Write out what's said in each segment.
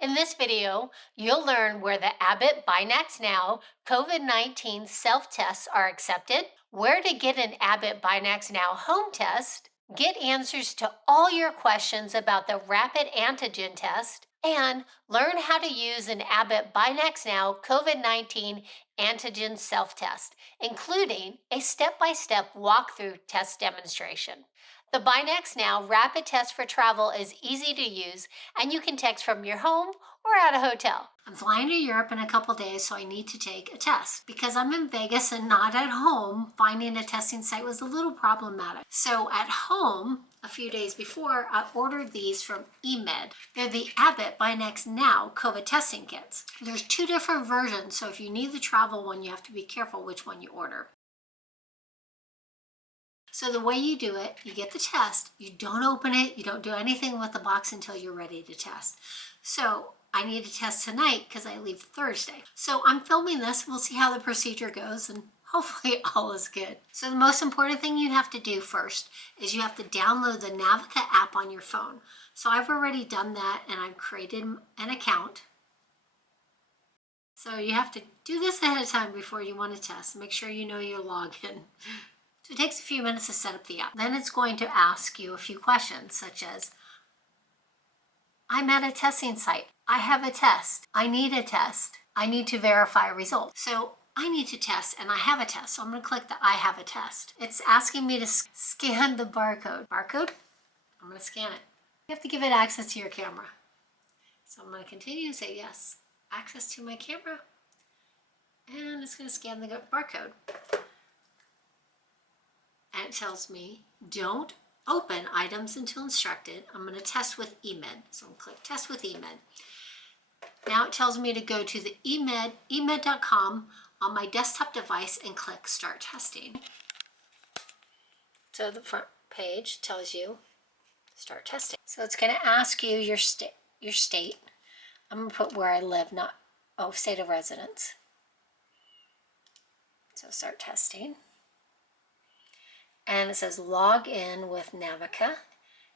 In this video, you'll learn where the Abbott BinaxNOW COVID-19 self-tests are accepted, where to get an Abbott BinaxNOW home test, get answers to all your questions about the rapid antigen test, and learn how to use an Abbott BinaxNOW COVID-19 antigen self-test, including a step-by-step walkthrough test demonstration. The BinaxNOW rapid test for travel is easy to use, and you can text from your home or at a hotel. I'm flying to Europe in a couple days, so I need to take a test. Because I'm in Vegas and not at home, finding a testing site was a little problematic. So at home, a few days before, I ordered these from EMed. They're the Abbott BinaxNOW COVID testing kits. There's 2 different versions, so if you need the travel one, you have to be careful which one you order. So the way you do it, you get the test, you don't open it, you don't do anything with the box until you're ready to test. So I need to test tonight because I leave Thursday. So I'm filming this, we'll see how the procedure goes, and hopefully all is good. So the most important thing you have to do first is you have to download the Navica app on your phone. So I've already done that and I've created an account. So you have to do this ahead of time before you want to test. Make sure you know your login. So it takes a few minutes to set up the app. Then it's going to ask you a few questions such as, I'm at a testing site. I have a test. I need a test. I need to verify a result. So I need to test and I have a test. So I'm going to click the I have a test. It's asking me to scan the barcode. Barcode? I'm going to scan it. You have to give it access to your camera. So I'm going to continue and say yes. Access to my camera. And it's going to scan the barcode. And it tells me, don't open items until instructed. I'm going to test with EMed. So I'm going to click test with EMed. Now it tells me to go to the EMed, emed.com on my desktop device and click start testing. So the front page tells you start testing. So it's going to ask you your state. I'm going to put where I live, not, state of residence. So start testing. And it says log in with Navica.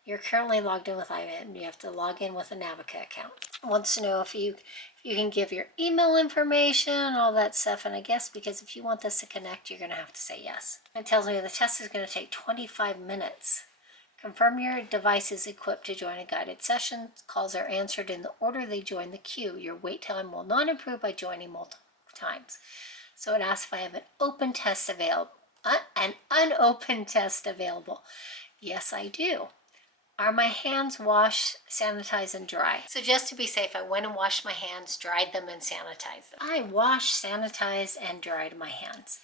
You're currently logged in with EMed. You have to log in with a Navica account. It wants to know if you can give your email information, all that stuff. And I guess because if you want this to connect, you're going to have to say yes. It tells me the test is going to take 25 minutes. Confirm your device is equipped to join a guided session. Calls are answered in the order they join the queue. Your wait time will not improve by joining multiple times. So it asks if I have an open test available. An unopened test available. Yes, I do. Are my hands washed, sanitized, and dry? So just to be safe, I went and washed my hands, dried them, and sanitized them. I washed, sanitized, and dried my hands.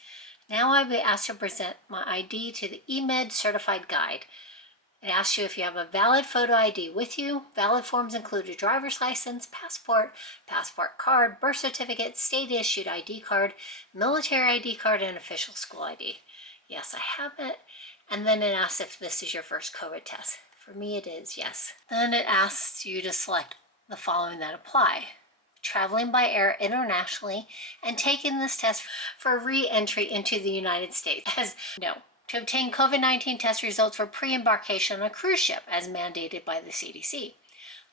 Now I'll be asked to present my ID to the EMed certified guide. It asks you if you have a valid photo ID with you. Valid forms include a driver's license, passport card, birth certificate, state-issued ID card, military ID card, and official school ID. Yes, I have it. And then it asks if this is your first COVID test. For me, it is, yes. Then it asks you to select the following that apply. Traveling by air internationally and taking this test for re-entry into the United States. As no. To obtain COVID-19 test results for pre-embarkation on a cruise ship as mandated by the CDC.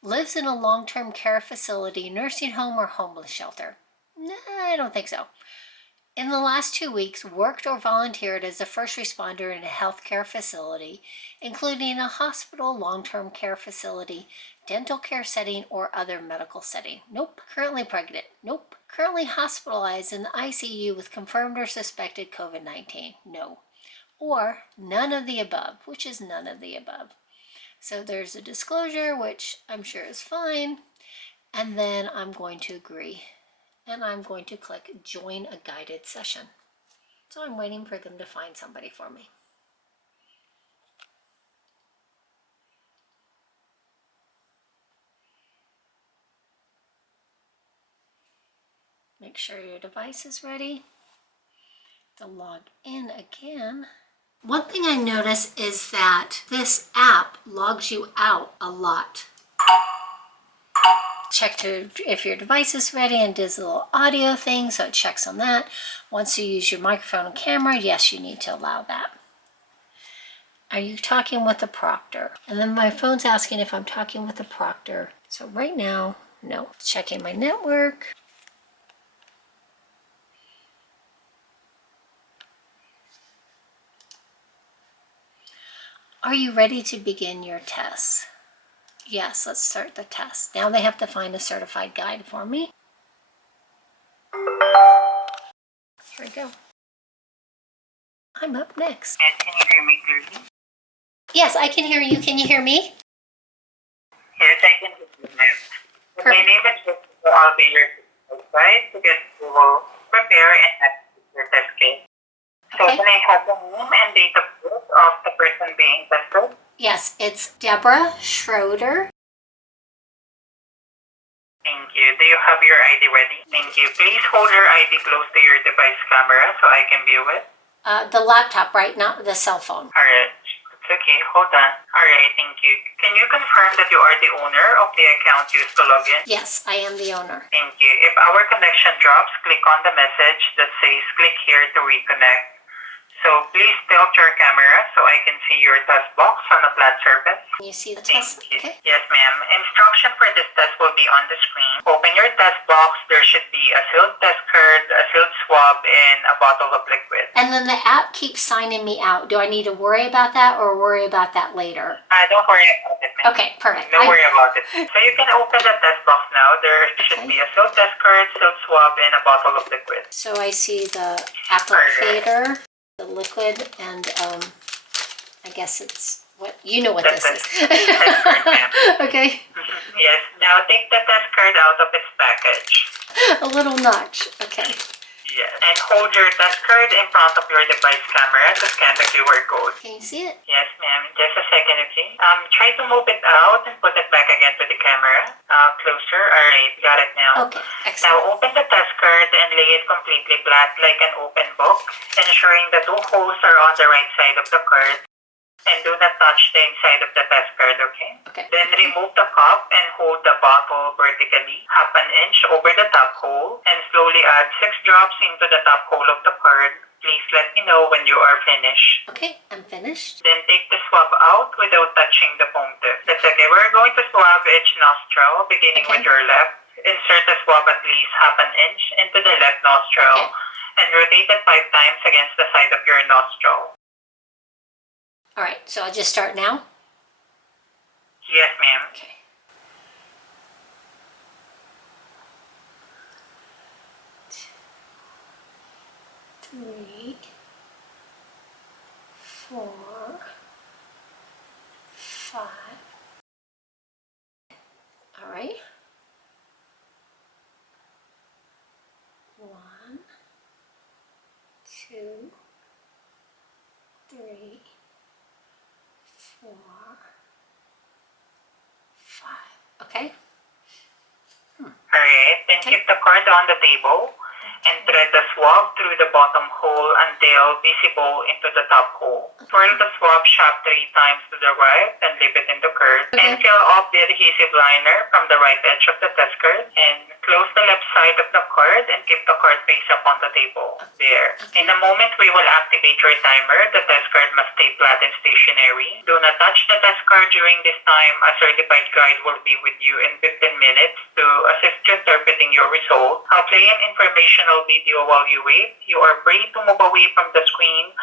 Lives in a long-term care facility, nursing home, or homeless shelter. No, I don't think so. In the last 2 weeks, worked or volunteered as a first responder in a healthcare facility, including a hospital, long-term care facility, dental care setting, or other medical setting. Nope. Currently pregnant. Nope. Currently hospitalized in the ICU with confirmed or suspected COVID-19. No. Or none of the above, which is none of the above. So there's a disclosure, which I'm sure is fine. And then I'm going to agree. And I'm going to click join a guided session. So I'm waiting for them to find somebody for me. Make sure your device is ready. To log in again. One thing I notice is that this app logs you out a lot. Check if your device is ready and does a little audio thing, so it checks on that. Once you use your microphone and camera, yes, you need to allow that. Are you talking with a proctor? And then my phone's asking if I'm talking with a proctor. So right now, No. Checking my network. Are you ready to begin your tests? Yes, let's start the test. Now they have to find a certified guide for me. Here we go. I'm up next. And can you hear me clearly? Yes, I can hear you. Can you hear me? Yes, I can hear you, ma'am. My Perfect. name is Jessica. I'll be your guide because we will prepare and execute your test kit. So Okay. can I have the name and date of birth of the person being tested? Yes, it's Deborah Schroeder. Thank you. Do you have your ID ready? Thank you. Please hold your ID close to your device camera so I can view it. The laptop, right? Not the cell phone. Alright. It's okay. Hold on. Alright, thank you. Can you confirm that you are the owner of the account used to log in? Yes, I am the owner. Thank you. If our connection drops, click on the message that says click here to reconnect. So please tilt your camera so I can see your test box on a flat surface. Can you see the Thank test? you. Okay. Yes, ma'am. Instruction for this test will be on the screen. Open your test box. There should be a sealed test card, a sealed swab, and a bottle of liquid. And then the app keeps signing me out. Do I need to worry about that or worry about that later? Don't worry about it, ma'am. Okay, perfect. Don't worry about it. So you can open the test box now. There should Okay. be a sealed test card, sealed swab, and a bottle of liquid. So I see the applicator, the liquid, and I guess it's what you know what this is. That's correct, ma'am. Okay. Yes. Now take the test card out of its package. A little notch. Okay. Yes. And hold your test card in front of your device camera to scan the QR code. Can you see it? Yes, ma'am. Just a second, okay? Try to move it out and put it back again to the camera. Closer. Alright, got it now. Okay. Now Excellent. open the test card and lay it completely flat like an open book, ensuring the two holes are on the right side of the card. And do not touch the inside of the test card, okay? Okay. Then remove the cup and hold the bottle vertically, half an inch over the top hole, and slowly add 6 drops into the top hole of the card. Please let me know when you are finished. Okay, I'm finished. Then take the swab out without touching the foam tip. That's okay. We're going to swab each nostril, beginning Okay. with your left. Insert the swab at least half an inch into the left nostril, Okay. and rotate it 5 times against the side of your nostril. All right, so I'll just start now. Yes, ma'am. Okay. 3, 4, 5. All right. 1, 2, 3, 4, 5. Okay. Alright, then Okay. keep the card on the table and thread the swab through the bottom hole until visible into the top hole. Twirl the swab shaft 3 times to the right and leave it in the card. Okay. And peel off the adhesive liner from the right edge of the test card. And close the left side of the card and keep the card face up on the table. There. Okay. In a moment, we will activate your timer. The test card must stay flat and stationary. Do not touch the test card during this time. A certified guide will be with you in 15 minutes to assist you interpreting your result. I'll play an informational video while you wait. You are free to move away from the screen,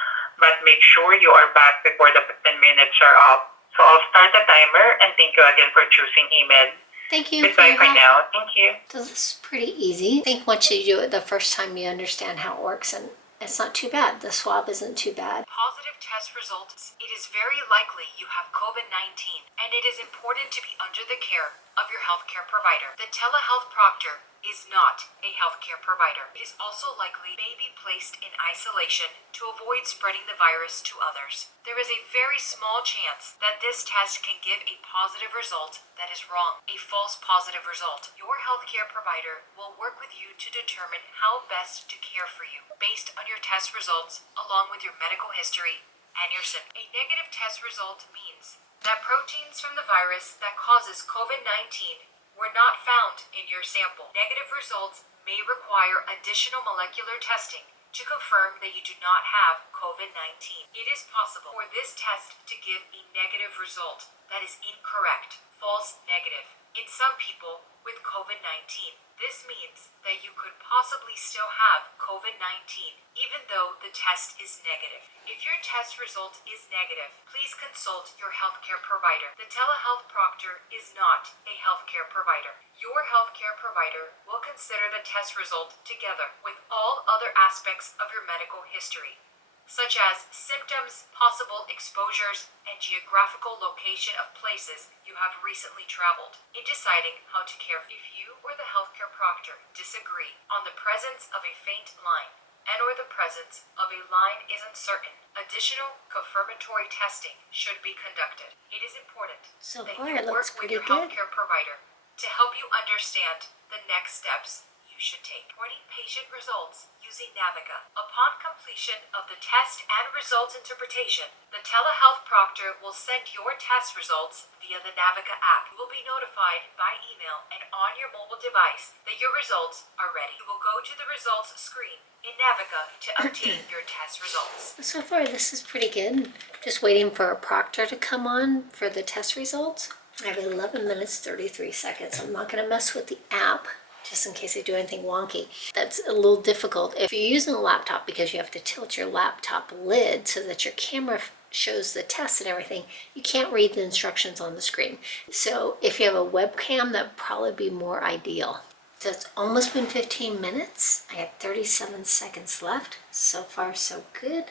but make sure you are back before the 15 minutes are up. So I'll start the timer, and thank you again for choosing EMed. Thank you. Goodbye for your help. now. Thank you. So this is pretty easy. I think once you do it the first time, you understand how it works, and it's not too bad. The swab isn't too bad. Positive test results. It is very likely you have COVID-19, and it is important to be under the care of your healthcare provider. The telehealth proctor is not a healthcare provider. It is also likely may be placed in isolation to avoid spreading the virus to others. There is a very small chance that this test can give a positive result that is wrong, a false positive result. Your healthcare provider will work with you to determine how best to care for you based on your test results along with your medical history and your symptoms. A negative test result means that proteins from the virus that causes COVID-19 were not found in your sample. Negative results may require additional molecular testing to confirm that you do not have COVID-19. It is possible for this test to give a negative result that is incorrect, false negative. In some people, with COVID-19. This means that you could possibly still have COVID-19 even though the test is negative. If your test result is negative, please consult your healthcare provider. The telehealth proctor is not a healthcare provider. Your healthcare provider will consider the test result together with all other aspects of your medical history, such as symptoms, possible exposures, and geographical location of places you have recently traveled, in deciding how to care. If you or the healthcare proctor disagree on the presence of a faint line and or the presence of a line is uncertain, additional confirmatory testing should be conducted. It is important So that far you it looks work with pretty your good. healthcare provider to help you understand the next steps you should take. Reporting patient results using Navica. Upon completion of the test and results interpretation, the telehealth proctor will send your test results via the Navica app. You will be notified by email and on your mobile device that your results are ready. You will go to the results screen in Navica to obtain your test results. So far, this is pretty good. Just waiting for a proctor to come on for the test results. I have 11 minutes, 33 seconds. I'm not going to mess with the app just in case I do anything wonky. That's a little difficult. If you're using a laptop, because you have to tilt your laptop lid so that your camera shows the test and everything, you can't read the instructions on the screen. So if you have a webcam, that would probably be more ideal. So it's almost been 15 minutes. I have 37 seconds left. So far, so good.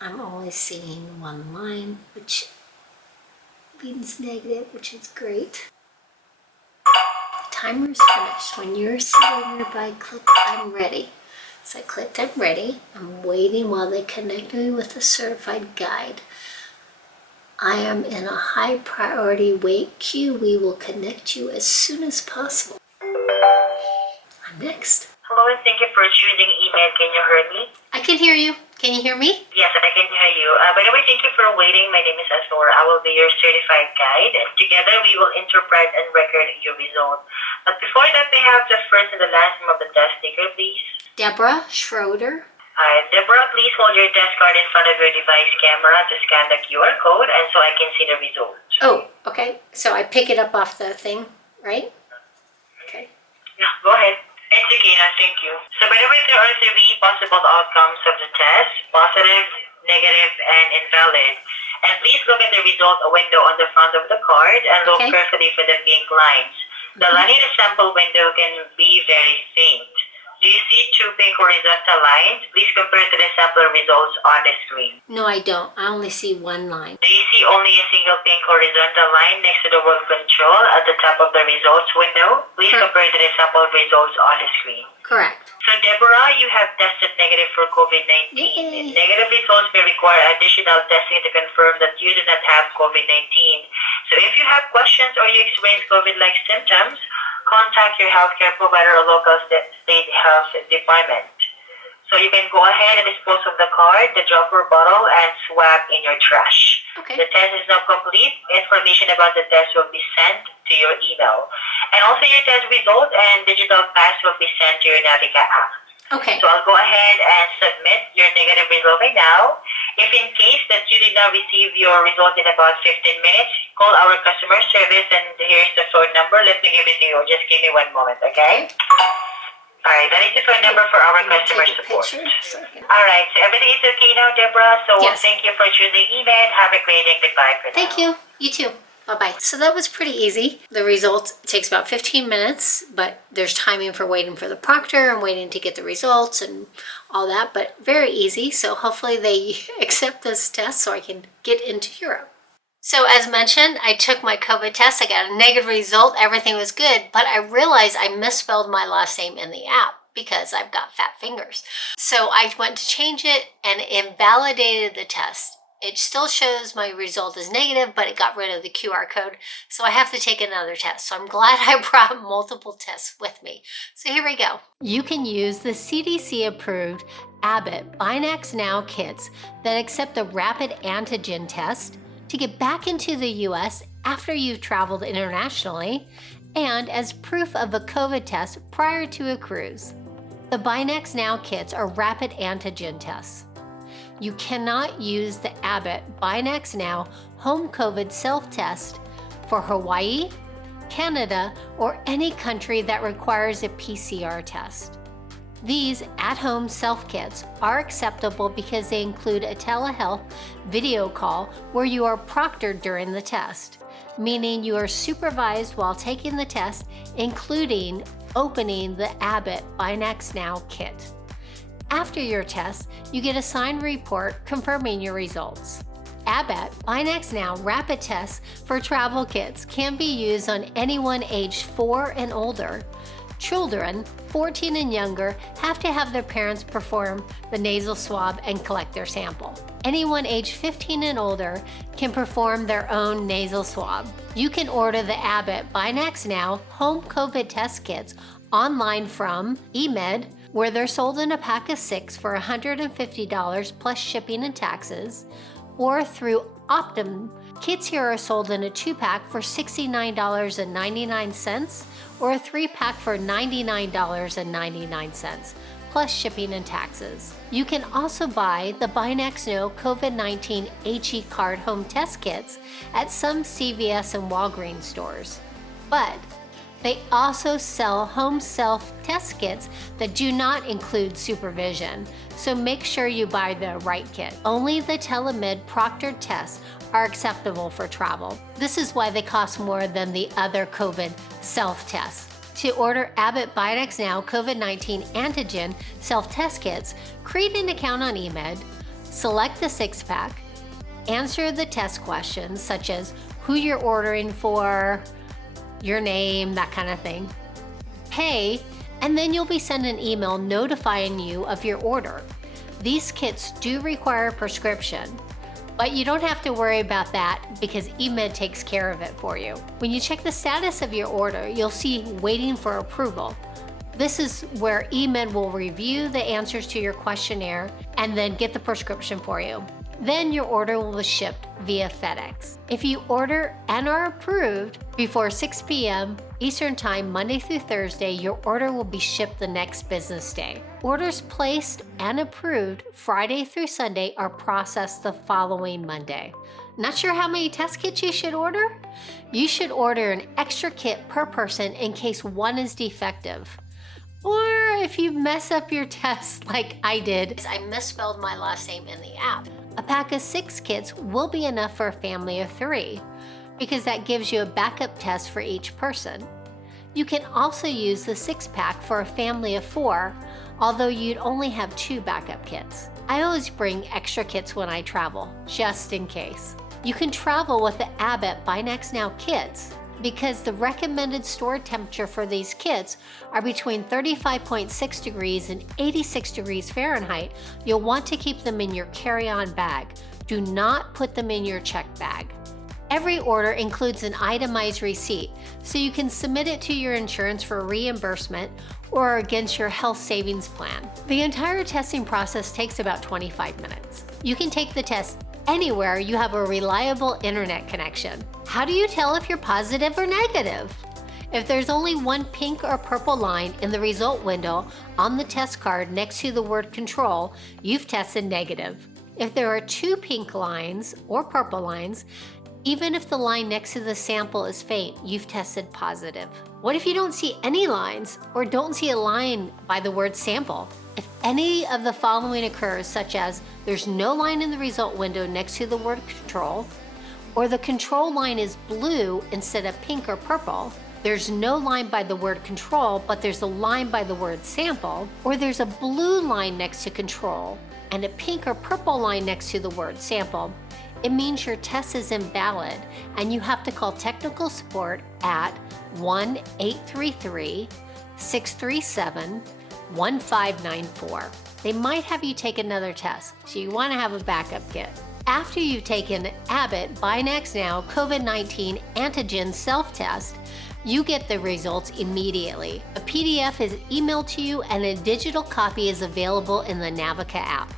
I'm only seeing one line, which means negative, which is great. The timer is finished. When you're sitting nearby, click I'm ready. So I clicked I'm ready. I'm waiting while they connect me with a certified guide. I am in a high priority wait queue. We will connect you as soon as possible. I'm next. Hello, and thank you for choosing EMed. Can you hear me? I can hear you. Can you hear me? Yes, I can hear you. By the way, thank you for waiting. My name is Azor. I will be your certified guide, and together we will interpret and record your result. But before that, may I have the first and the last name of the test taker, please? Deborah Schroeder. Deborah, please hold your test card in front of your device camera to scan the QR code, and so I can see the result. Oh, okay. So I pick it up off the thing, right? Okay. Yeah, go ahead. It's okay, thank you. So by the way, there are 3 possible outcomes of the test: positive, negative, and invalid. And please look at the result window on the front of the card and look Okay. carefully for the pink lines. The line in the sample window can be very faint. Do you see 2 pink horizontal lines? Please compare to the sample results on the screen. No, I don't. I only see one line. Do you see only a single pink horizontal line next to the word control at the top of the results window? Please Correct. compare to the sample results on the screen. Correct. So Deborah, you have tested negative for COVID-19. Yay. Negative results may require additional testing to confirm that you do not have COVID-19. So if you have questions or you experience COVID-like symptoms, contact your healthcare provider or local state health department. So you can go ahead and dispose of the card, the dropper bottle, and swab in your trash. Okay. The test is now complete. Information about the test will be sent to your email. And also your test result and digital pass will be sent to your Navica app. Okay. So I'll go ahead and submit your negative result right now. If in case that you did not receive your result in about 15 minutes, call our customer service, and here's the phone number. Let me give it to you. Just give me one moment, okay? Alright, that is the phone number for our Let me customer take a support. picture so I can- Alright, so everything is okay now, Deborah. So Yes. thank you for choosing EMed. Have a great day. Goodbye for now. Thank you. You too. Bye-bye. So that was pretty easy. The result takes about 15 minutes, but there's timing for waiting for the proctor and waiting to get the results and all that, but very easy. So hopefully they accept this test so I can get into Europe. So as mentioned, I took my COVID test. I got a negative result. Everything was good, but I realized I misspelled my last name in the app because I've got fat fingers. So I went to change it and invalidated the test. It still shows my result is negative, but it got rid of the QR code. So I have to take another test. So I'm glad I brought multiple tests with me. So here we go. You can use the CDC-approved Abbott BinaxNOW kits that accept the rapid antigen test to get back into the US after you've traveled internationally and as proof of a COVID test prior to a cruise. The BinaxNOW kits are rapid antigen tests. You cannot use the Abbott BinaxNOW Home COVID Self-Test for Hawaii, Canada, or any country that requires a PCR test. These at-home self-kits are acceptable because they include a telehealth video call where you are proctored during the test, meaning you are supervised while taking the test, including opening the Abbott BinaxNOW kit. After your test, you get a signed report confirming your results. Abbott BinaxNOW rapid tests for travel kits can be used on anyone aged 4 and older. Children 14 and younger have to have their parents perform the nasal swab and collect their sample. Anyone aged 15 and older can perform their own nasal swab. You can order the Abbott BinaxNOW home COVID test kits online from EMed, where they're sold in a pack of 6 for $150 plus shipping and taxes, or through Optum. Kits here are sold in a 2-pack for $69.99 or a 3-pack for $99.99 plus shipping and taxes. You can also buy the BinaxNOW COVID-19 HE card home test kits at some CVS and Walgreens stores. But they also sell home self-test kits that do not include supervision, so make sure you buy the right kit. Only the telehealth proctored tests are acceptable for travel. This is why they cost more than the other COVID self-tests. To order Abbott BinaxNOW COVID-19 antigen self-test kits, create an account on EMed, select the 6-pack, answer the test questions such as who you're ordering for, your name, that kind of thing, pay, and then you'll be sent an email notifying you of your order. These kits do require a prescription, but you don't have to worry about that because EMed takes care of it for you. When you check the status of your order, you'll see waiting for approval. This is where EMed will review the answers to your questionnaire and then get the prescription for you. Then your order will be shipped via FedEx. If you order and are approved before 6 p.m. Eastern Time, Monday through Thursday, your order will be shipped the next business day. Orders placed and approved Friday through Sunday are processed the following Monday. Not sure how many test kits you should order? You should order an extra kit per person in case one is defective. Or if you mess up your test like I did, I misspelled my last name in the app. A pack of 6 kits will be enough for a family of 3 because that gives you a backup test for each person. You can also use the 6-pack for a family of 4, although you'd only have 2 backup kits. I always bring extra kits when I travel, just in case. You can travel with the Abbott BinaxNOW kits because the recommended storage temperature for these kits are between 35.6 degrees and 86 degrees Fahrenheit. You'll want to keep them in your carry-on bag. Do not put them in your check bag. Every order includes an itemized receipt, so you can submit it to your insurance for reimbursement or against your health savings plan. The entire testing process takes about 25 minutes. You can take the test anywhere you have a reliable internet connection. How do you tell if you're positive or negative? If there's only one pink or purple line in the result window on the test card next to the word control, you've tested negative. If there are 2 pink lines or purple lines, even if the line next to the sample is faint, you've tested positive. What if you don't see any lines or don't see a line by the word sample? If any of the following occurs, such as there's no line in the result window next to the word control, or the control line is blue instead of pink or purple, there's no line by the word control, but there's a line by the word sample, or there's a blue line next to control and a pink or purple line next to the word sample, it means your test is invalid and you have to call technical support at 1-833-637-1594. They might have you take another test, so you want to have a backup kit. After you've taken Abbott BinaxNOW COVID-19 antigen self-test, you get the results immediately. A PDF is emailed to you and a digital copy is available in the Navica app.